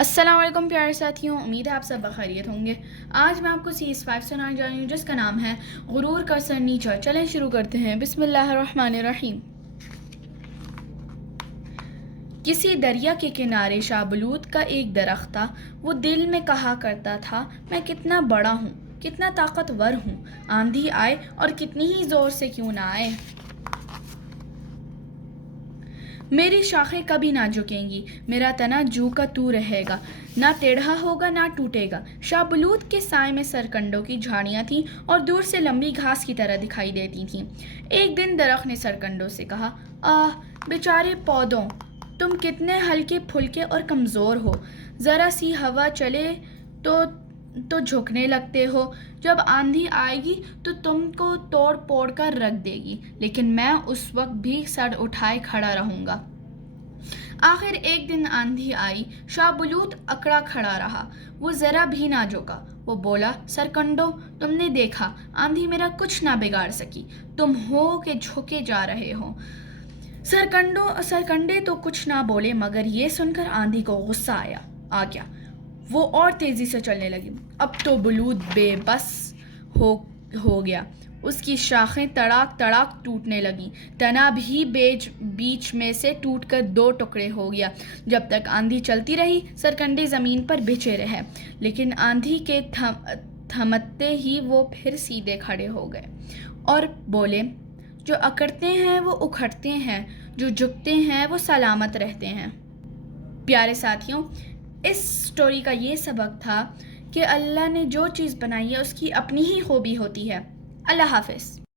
السلام علیکم پیارے ساتھیوں، امید ہے آپ سب بخیریت ہوں گے۔ آج میں آپ کو سیریز 5 سنانے جا رہی ہوں جس کا نام ہے غرور کا سر نیچا۔ چلیں شروع کرتے ہیں۔ بسم اللہ الرحمن الرحیم۔ کسی دریا کے کنارے شاہ بلوط کا ایک درخت تھا۔ وہ دل میں کہا کرتا تھا، میں کتنا بڑا ہوں، کتنا طاقتور ہوں، آندھی آئے اور کتنی ہی زور سے کیوں نہ آئے، میری شاخیں کبھی نہ جھکیں گی، میرا تنا جو کا تو رہے گا، نہ ٹیڑھا ہوگا نہ ٹوٹے گا۔ شاہ بلوط کے سائے میں سرکنڈوں کی جھاڑیاں تھیں اور دور سے لمبی گھاس کی طرح دکھائی دیتی تھیں۔ ایک دن درخت نے سرکنڈوں سے کہا، آہ بیچارے پودوں، تم کتنے ہلکے پھلکے اور کمزور ہو، ذرا سی ہوا چلے تو جھکنے لگتے ہو، جب آندھی آئے گی تو تم کو توڑ پوڑ کر رکھ دے گی، لیکن میں اس وقت بھی سر اٹھائے کھڑا رہوں گا۔ آخر ایک دن آندھی آئی، شاہ بلوط اکڑا کھڑا رہا، وہ ذرا بھی نہ جھکا۔ وہ بولا، سرکنڈو، تم نے دیکھا، آندھی میرا کچھ نہ بگاڑ سکی، تم ہو کہ جھکے جا رہے ہو۔ سرکنڈے تو کچھ نہ بولے، مگر یہ سن کر آندھی کو غصہ آ گیا۔ وہ اور تیزی سے چلنے لگی۔ اب تو بلوط بے بس ہو گیا، اس کی شاخیں تڑاک تڑاک ٹوٹنے لگیں، تنا بھی بیچ میں سے ٹوٹ کر 2 ٹکڑے ہو گیا۔ جب تک آندھی چلتی رہی، سرکنڈے زمین پر بچھے رہے، لیکن آندھی کے تھمتے ہی وہ پھر سیدھے کھڑے ہو گئے اور بولے، جو اکڑتے ہیں وہ اکھڑتے ہیں، جو جھکتے ہیں وہ سلامت رہتے ہیں۔ پیارے ساتھیوں، اس سٹوری کا یہ سبق تھا کہ اللہ نے جو چیز بنائی ہے اس کی اپنی ہی خوبی ہوتی ہے۔ اللہ حافظ۔